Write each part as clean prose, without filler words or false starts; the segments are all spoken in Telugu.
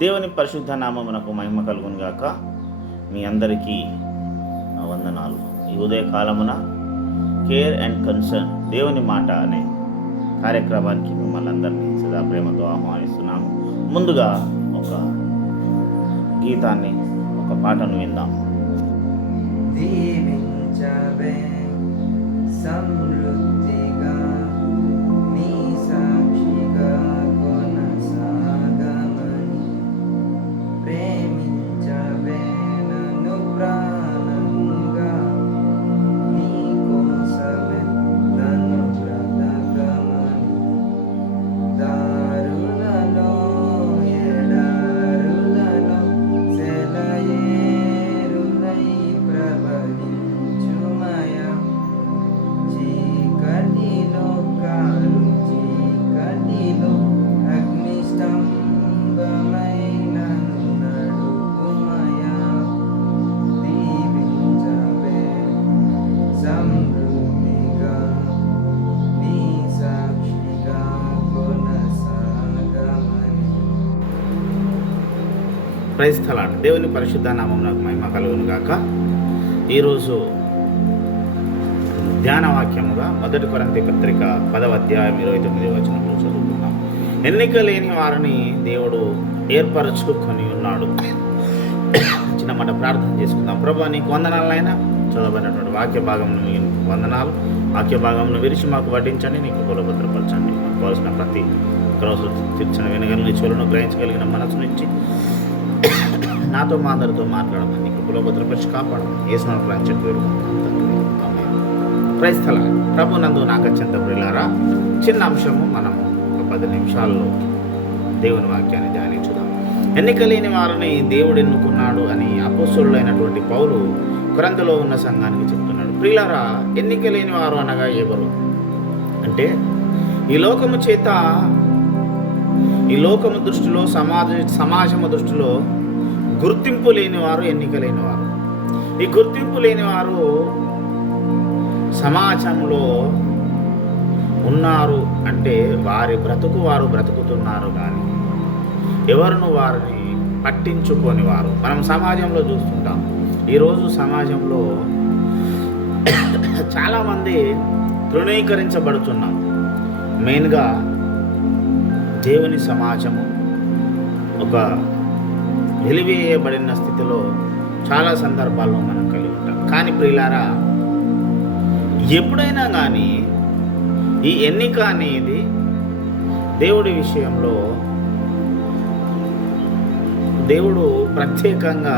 దేవుని పరిశుద్ధ నామమునకు మహిమ కలుగును గాక. మీ అందరికీ వందనాలు. ఈ ఉదయకాలమున కేర్ అండ్ కన్సర్న్ దేవుని మాట అనే కార్యక్రమానికి మిమ్మల్ని అందరినీ సదా ప్రేమతో ఆహ్వానిస్తున్నాము. ముందుగా ఒక గీతాన్ని, ఒక పాటను విందాం. దీవించవే సమృద్ధిగా నీ సాక్షిగా కొనసాగమని, ప్రేమించవే నన్ను ప్రాణంగా, నీ కోసమే నన్ను బ్రతకమని, దారులలో ఎడారులలో సెలయేరులై ప్రవహించుమయా, చీకటిలో కారు చీకటిలో అగ్నిస్తంభమై నన్ను నడుపుమయా, దీవించవే సమృద్ధిగా నీ సాక్షిగా కొనసాగమని. Praise the lord. దేవుని పరిశుద్ధ నామమునకు మహిమ కలుగును గాక. ఈరోజు ధ్యాన వాక్యముగా 1 కొరింథీ పత్రిక 10వ అధ్యాయం 29వ వచనంలో చదువుతున్నాం. ఎన్నిక లేని వారిని దేవుడు ఏర్పరచుకొని ఉన్నాడు. చిన్న మాట ప్రార్థన చేసుకుందాం. ప్రభువా, నీకు వందనాలైనా చదవబడినటువంటి వాక్య భాగంను మీకు వందనాలు. వాక్య భాగంను విరిచి మాకు వడ్డించండి, నీకు భద్రపరచండి. మాకు కావాల్సిన ప్రతి రోజు తీర్చిన వినగలిగిన చెవులను గ్రహించగలిగిన మనసునిచ్చి నాతో మా అందరితో మాట్లాడమని నీకు భద్రపరిచి కాపాడమని యేసునామమున ప్రార్థించి వేడుకుంటున్నాం. Praise the lord. ప్రభు నందు నాకు అత్యంత ప్రియులారా, చిన్న అంశము మనము ఒక 10 నిమిషాల్లో దేవుని వాక్యాన్ని ధ్యానించుదాం. ఎన్నిక లేని వారిని దేవుడు ఎన్నుకున్నాడు అని అపోస్తలుడైనటువంటి పౌలు కొరింథీలో ఉన్న సంఘానికి చెప్తున్నాడు. ప్రియులారా, ఎన్నిక లేని వారు అనగా ఎవరు అంటే, ఈ లోకము దృష్టిలో, సమాజము దృష్టిలో గుర్తింపు లేనివారు ఎన్నిక లేనివారు. ఈ గుర్తింపు లేనివారు సమాజంలో ఉన్నారు అంటే వారి బ్రతుకు వారు బ్రతుకుతున్నారు, కానీ ఎవరును వారిని పట్టించుకొని వారు. మనం సమాజంలో చూస్తుంటాం. ఈరోజు సమాజంలో చాలామంది తృణీకరించబడుతున్నాం. మెయిన్గా దేవుని సమాజము ఒక వెలివేయబడిన స్థితిలో చాలా సందర్భాల్లో మనం కలిగి ఉంటాం. కానీ ప్రియులారా, ఎప్పుడైనా కానీ ఈ ఎన్నిక అనేది దేవుడి విషయంలో దేవుడు ప్రత్యేకంగా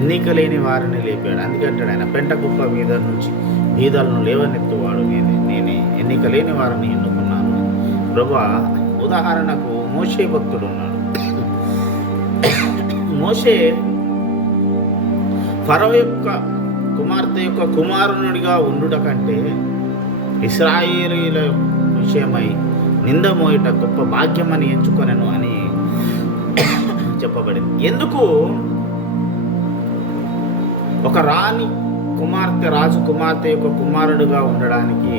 ఎన్నిక లేని వారిని లేపాడు. అందుకంటాడు ఆయన, పెంట కుప్ప మీద నుంచి బీదలను లేవనెత్తువాడు నేనే, ఎన్నిక లేని వారిని ఎన్నుకున్నాను. ప్రభువా, ఉదాహరణకు మోషే భక్తుడు ఉన్నాడు. మోషే ఫరో యొక్క కుమార్తె యొక్క కుమారునుడిగా ఉండుట కంటే ఇశ్రాయేలీయుల విషయమై నింద మోయుట గొప్ప భాగ్యమని ఎంచుకొనెను అని చెప్పబడింది. ఎందుకు? ఒక రాణి కుమార్తె, రాజు కుమార్తె యొక్క కుమారుడుగా ఉండడానికి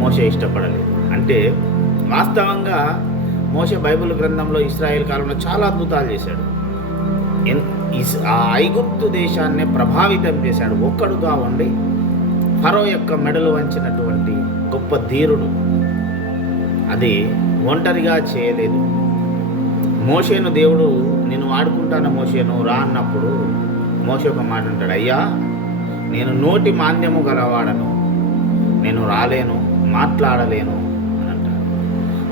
మోషే ఇష్టపడలేదు. అంటే వాస్తవంగా మోషే బైబిల్ గ్రంథంలో ఇశ్రాయేల్ కాలంలో చాలా అద్భుతాలు చేశాడు. ఆ ఐగుప్తు దేశాన్ని ప్రభావితం చేశాడు. ఒక్కడుగా ఉండి ఫరో యొక్క మెడలు వంచినటువంటి గొప్ప ధీరుడు. అది ఒంటరిగా చేయలేదు. మోషేను దేవుడు, నేను వాడుకుంటాను మోషేను రా అన్నప్పుడు మోషే ఒక మాట అంటాడు, అయ్యా, నేను నోటి మాంద్యము గలవాడను, నేను రాలేను, మాట్లాడలేను అని అంటాడు.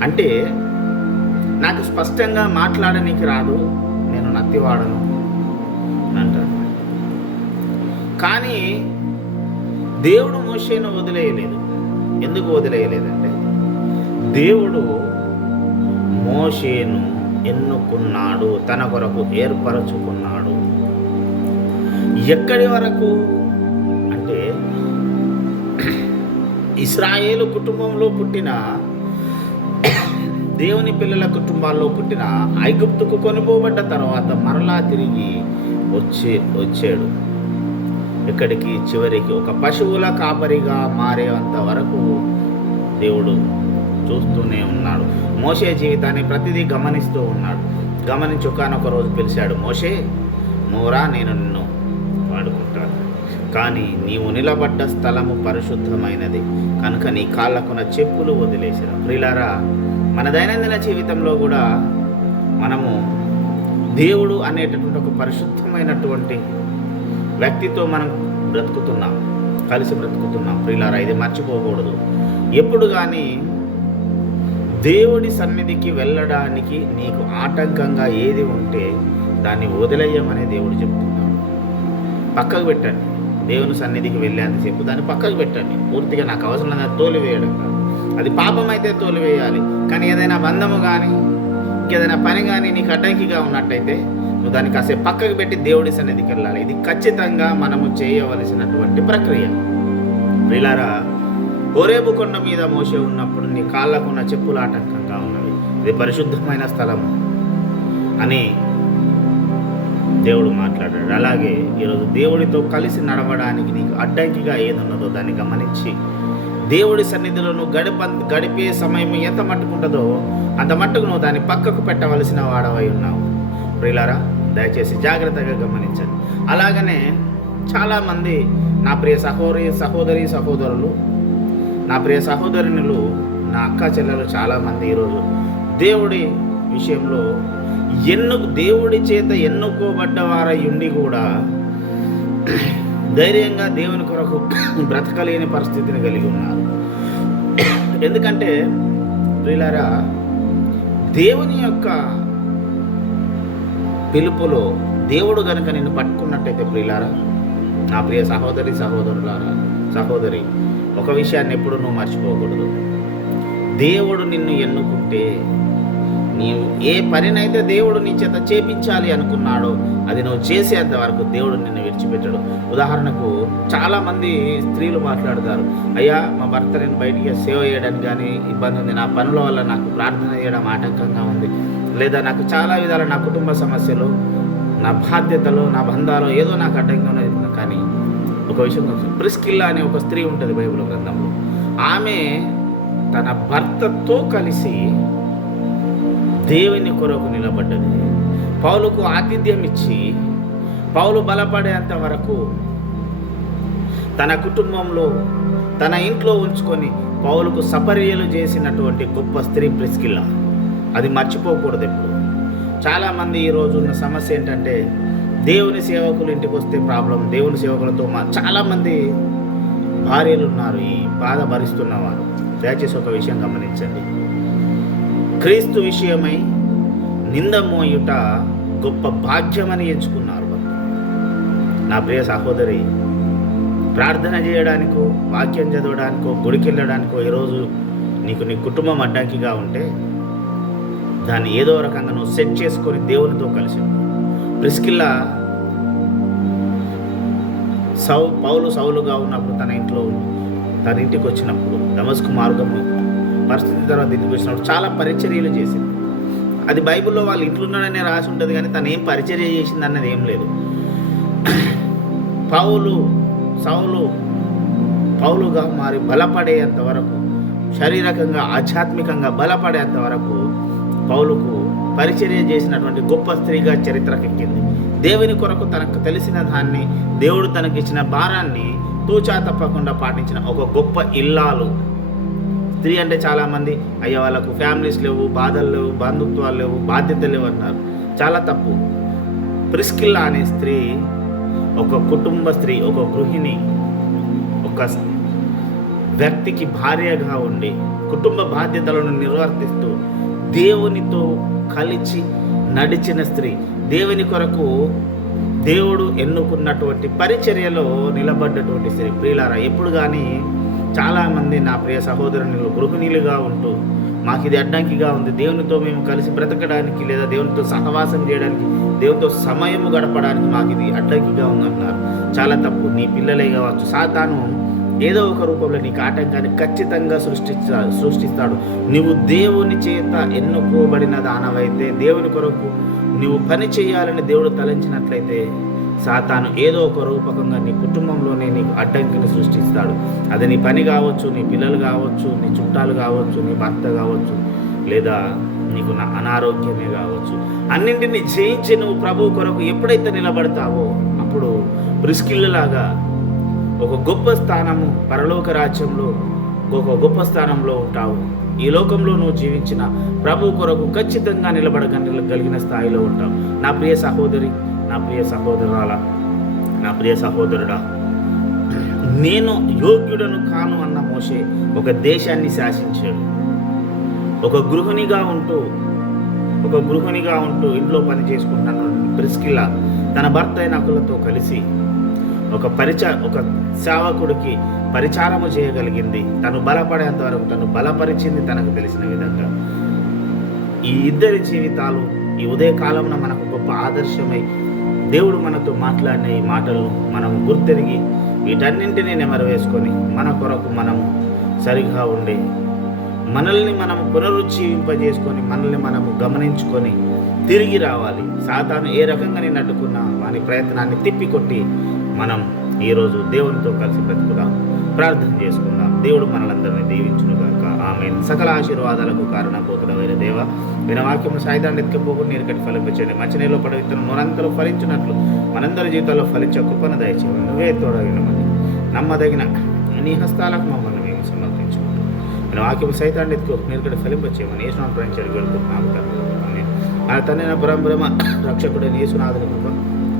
అంటే నాకు స్పష్టంగా మాట్లాడనీకి రాదు, నేను నత్తివాడను అని అంటాడు. కానీ దేవుడు మోషేను వదిలేయలేదు. ఎందుకు వదిలేయలేదంటే, దేవుడు మోషేను ఎన్నుకున్నాడు, తన కొరకు ఏర్పరచుకున్నాడు. ఎక్కడి వరకు అంటే, ఇశ్రాయేలు కుటుంబంలో పుట్టిన, దేవుని పిల్లల కుటుంబాల్లో పుట్టిన, ఐగుప్తుకు కొనిపోబడ్డ తర్వాత మరలా తిరిగి వచ్చాడు. ఇక్కడికి చివరికి ఒక పశువుల కాపరిగా మారేంత వరకు దేవుడు చూస్తూనే ఉన్నాడు. మోషే జీవితాన్ని ప్రతిదీ గమనిస్తూ ఉన్నాడు. గమనించి ఒకానొక రోజు పిలిచాడు, మోషే నువ్వురా, నేను నిన్ను వాడుకుంటాను, కానీ నీవు నిలబడ్డ స్థలము పరిశుద్ధమైనది కనుక నీ కాళ్ళకున్న చెప్పులు వదిలేసిరా. ప్రియులారా, మన దైనందిన జీవితంలో కూడా మనము దేవుడు అనేటటువంటి ఒక పరిశుద్ధమైనటువంటి వ్యక్తితో మనం బ్రతుకుతున్నాం, కలిసి బ్రతుకుతున్నాం. ప్రియులారా, ఇది మర్చిపోకూడదు. ఎప్పుడు కానీ దేవుడి సన్నిధికి వెళ్ళడానికి నీకు ఆటంకంగా ఏది ఉంటే దాన్ని వదిలేయమని దేవుడు చెప్తున్నాడు. పక్కకు పెట్టండి. దేవుని సన్నిధికి వెళ్ళేంతసేపు దాన్ని పక్కకు పెట్టండి. పూర్తిగా నాకు అవసరం లేదని తోలివేయడం కాదు. అది పాపం అయితే తోలివేయాలి, కానీ ఏదైనా బంధము కానీ ఇంకేదైనా పని కానీ నీకు అడ్డంకిగా ఉన్నట్టయితే నువ్వు దాన్ని కాసేపు పక్కకు పెట్టి దేవుడి సన్నిధికి వెళ్ళాలి. ఇది ఖచ్చితంగా మనము చేయవలసినటువంటి ప్రక్రియ. ప్రియులారా, హోరేబు కొండ మీద మోషే ఉన్నప్పుడు నీ కాళ్ళకున్న చెప్పులు ఆటంకంగా ఉన్నవి, ఇది పరిశుద్ధమైన స్థలం అని దేవుడు మాట్లాడాడు. అలాగే ఈరోజు దేవుడితో కలిసి నడవడానికి నీకు అడ్డంకిగా ఏది ఉన్నదో దాన్ని గమనించి దేవుడి సన్నిధిలో నువ్వు గడిపే సమయం ఎంత మట్టుకుంటుందో అంత మట్టుకు నువ్వు దాన్ని పక్కకు పెట్టవలసిన వాడవై ఉన్నావు. ప్రియులారా, దయచేసి జాగ్రత్తగా గమనించండి. అలాగనే చాలామంది నా ప్రియ సహోదరులు, నా ప్రియ సహోదరునులు, నా అక్క చెల్లెలు చాలామంది ఈరోజు దేవుడి విషయంలో దేవుడి చేత ఎన్నుకోబడ్డ వారై ఉండి కూడా ధైర్యంగా దేవుని కొరకు బ్రతకలేని పరిస్థితిని కలిగి ఉన్నారు. ఎందుకంటే ప్రియులారా, దేవుని యొక్క పిలుపులో దేవుడు గనుక నిన్ను పట్టుకున్నట్టయితే ప్రియులారా, నా ప్రియ సహోదరి, ఒక విషయాన్ని ఎప్పుడు నువ్వు మర్చిపోకూడదు. దేవుడు నిన్ను ఎన్నుకుంటే నీవు ఏ పనినైతే దేవుడు నీ చేత చేపించాలి అనుకున్నాడో అది నువ్వు చేసేంత వరకు దేవుడు నిన్ను విడిచిపెట్టడు. ఉదాహరణకు చాలామంది స్త్రీలు మాట్లాడతారు, అయ్యా మా భర్త నేను బయటికి సేవ చేయడానికి కానీ ఇబ్బంది ఉంది, నా పనుల వల్ల నాకు ప్రార్థన చేయడం ఆటంకంగా ఉంది, లేదా నాకు చాలా విధాల నా కుటుంబ సమస్యలు, నా బాధ్యతలు, నా బంధాలు ఏదో నాకు అడ్డంగా ఉన్నది. కానీ ఒక విషయం తెలుసు, ప్రిస్కిల్లా అనే ఒక స్త్రీ ఉంటుంది బైబిల్ గ్రంథంలో. ఆమె తన భర్తతో కలిసి దేవుని కొరకు నిలబడ్డది. పౌలుకు ఆతిథ్యం ఇచ్చి పౌలు బలపడేంత వరకు తన కుటుంబంలో తన ఇంట్లో ఉంచుకొని పౌలుకు సపర్యలు చేసినటువంటి గొప్ప స్త్రీ ప్రిస్కిల్లా. అది మర్చిపోకూడదు ఎప్పుడు. చాలామంది ఈరోజు ఉన్న సమస్య ఏంటంటే దేవుని సేవకులు ఇంటికి వస్తే ప్రాబ్లం. దేవుని సేవకులతో చాలామంది భార్యలు ఉన్నారు ఈ బాధ భరిస్తున్నవారు. దయచేసి ఒక విషయం గమనించండి, క్రీస్తు విషయమై నింద మోయుట గొప్ప భాగ్యమని ఎంచుకున్నారు. నా ప్రియ సహోదరి, ప్రార్థన చేయడానికో వాక్యం చదవడానికో గుడికి వెళ్ళడానికో ఈరోజు నీకు నీ కుటుంబం అడ్డంకిగా ఉంటే దాన్ని ఏదో రకంగా నువ్వు సెట్ చేసుకొని దేవునితో కలిసి. ప్రిస్కిల్లా పౌలు సౌలుగా ఉన్నప్పుడు తన ఇంటికి వచ్చినప్పుడు దమస్కు మార్గము పరిస్థితి తర్వాత ఇంటికి వచ్చినప్పుడు చాలా పరిచర్యలు చేసింది. అది బైబిల్లో వాళ్ళ ఇంట్లో ఉన్నాడనే రాసి ఉంటుంది, కానీ తను ఏం పరిచర్య చేసింది అన్నది ఏం లేదు. పౌలుగా మారి బలపడేంత వరకు, శారీరకంగా ఆధ్యాత్మికంగా బలపడేంత వరకు పౌలుకు పరిచర్య చేసినటువంటి గొప్ప స్త్రీగా చరిత్రకెక్కింది. దేవుని కొరకు తనకు తెలిసిన దాన్ని, దేవుడు తనకిచ్చిన భారాన్ని తూచా తప్పకుండా పాటించిన ఒక గొప్ప ఇల్లాలు స్త్రీ. అంటే చాలామంది అయ్యా వాళ్ళకు ఫ్యామిలీస్ లేవు, బాధలు లేవు, బంధుత్వాలు లేవు, బాధ్యతలు లేవు అంటారు. చాలా తప్పు. ప్రిస్కిల్లా అనే స్త్రీ ఒక కుటుంబ స్త్రీ, ఒక గృహిణి, ఒక వ్యక్తికి భార్యగా ఉండి కుటుంబ బాధ్యతలను నిర్వర్తిస్తూ దేవునితో కలిసి నడిచిన స్త్రీ, దేవుని కొరకు దేవుడు ఎన్నుకున్నటువంటి పరిచర్యలో నిలబడ్డటువంటి స్త్రీ. ప్రియులారా, ఎప్పుడు కానీ చాలామంది నా ప్రియ సహోదరులు గృహిణీలుగా ఉంటూ మాకు ఇది అడ్డంకిగా ఉంది, దేవునితో మేము కలిసి బ్రతకడానికి లేదా దేవునితో సహవాసం చేయడానికి, దేవునితో సమయం గడపడానికి మాకు ఇది అడ్డంకిగా ఉందంటున్నారు. చాలా తప్పు. నీ పిల్లలే కావచ్చు, సాతాను ఏదో ఒక రూపంలో నీకు ఆటంకాన్ని ఖచ్చితంగా సృష్టిస్తాడు. నువ్వు దేవుని చేత ఎన్నుకోబడిన దానవైతే, దేవుని కొరకు నువ్వు పని చేయాలని దేవుడు తలంచినట్లయితే సాతాను ఏదో ఒక రూపకంగా నీ కుటుంబంలోనే నీకు అడ్డంకిని సృష్టిస్తాడు. అది నీ పని కావచ్చు, నీ పిల్లలు కావచ్చు, నీ చుట్టాలు కావచ్చు, నీ భర్త కావచ్చు, లేదా నీకు అనారోగ్యమే కావచ్చు. అన్నింటినీ జయించి నువ్వు ప్రభువు కొరకు ఎప్పుడైతే నిలబడతావో అప్పుడు ప్రిస్కిల్లాగా ఒక గొప్ప స్థానము పరలోక రాజ్యంలో ఒక గొప్ప స్థానంలో ఉంటావు. ఈ లోకంలో నువ్వు జీవించిన ప్రభు కొరకు ఖచ్చితంగా నిలబడగలిగిన స్థాయిలో ఉంటావు. నా ప్రియ సహోదరి, నా ప్రియ సహోదరురాల, నా ప్రియ సహోదరుడా, నేను యోగ్యుడను కాను అన్న మోషే ఒక దేశాన్ని శాసించాడు. ఒక గృహిణిగా ఉంటూ ఇంట్లో పని చేసుకుంటున్న ప్రిస్కిల్లా తన భర్త అయిన అకులతో కలిసి ఒక సేవకుడికి పరిచారము చేయగలిగింది. తను బలపడేంత వరకు తను బలపరిచింది తనకు తెలిసిన విధంగా. ఈ ఇద్దరి జీవితాలు ఈ ఉదయకాలంలో మనకు గొప్ప ఆదర్శమై దేవుడు మనతో మాట్లాడిన ఈ మాటలను మనం గుర్తెరిగి వీటన్నింటినీ నెమరవేసుకొని మన కొరకు మనము సరిగా ఉండి మనల్ని మనం పునరుజ్జీవింపజేసుకొని మనల్ని మనము గమనించుకొని తిరిగి రావాలి. సాతాను ఏ రకంగా నేను అడ్డుకున్నా వాని ప్రయత్నాన్ని తిప్పికొట్టి మనం ఈరోజు దేవునితో కలిసి బ్రతుకుదాం. ప్రార్థన చేసుకుందాం. దేవుడు మనలందరినీ దీవించునుగాక. ఆమేన్. సకల ఆశీర్వాదాలకు కారణభూతుడమైన దేవ, విన వాక్యము సాయిదాన్ని ఎత్తుకపోకుండా నేను కట్టి ఫలింపచేయండి. మంచి నీళ్ళు పడ విత్తనం నూరంతలో ఫలించినట్లు మనందరి జీవితాల్లో ఫలించే కృపను దయచేయండి. నువ్వే తోడగినమని నమ్మదగిన నీ హస్తాలకు మమ్మల్ని మేము సమర్పించుకుంటాం. విన వాక్యము సైతాన్ని ఎత్తుకో నేను కట్టి ఫలింపచేయమని యేసునామమున ప్రార్థించి వేడుకుంటున్నాము తండ్రి. నా తండ్రి బ్రహ్మ రక్షకుడైన యేసునాథుని కృప,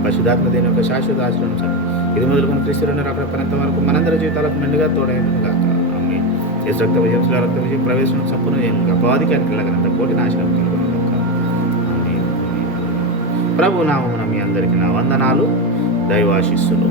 పరిశుద్ధాత్మ దేవుని యొక్క శాశ్వత ఆశీర్వాదం ఇది మొదలుకొని క్రీస్తులను అక్కడ పనంత వరకు మనందరి జీవితాలకు మెండుగా తోడైంది కాక. ఆమేన్. యేసు రక్త విజయం, రక్త విజయం, ప్రవేశం సంపూర్ణ చేయను అపాధికారికి వెళ్ళగలంత కోటి నాశనం కలుగును కాక. ఆమేన్. ప్రభు నామమున మీ అందరికీ నా వందనాలు, దైవాశీస్సులు.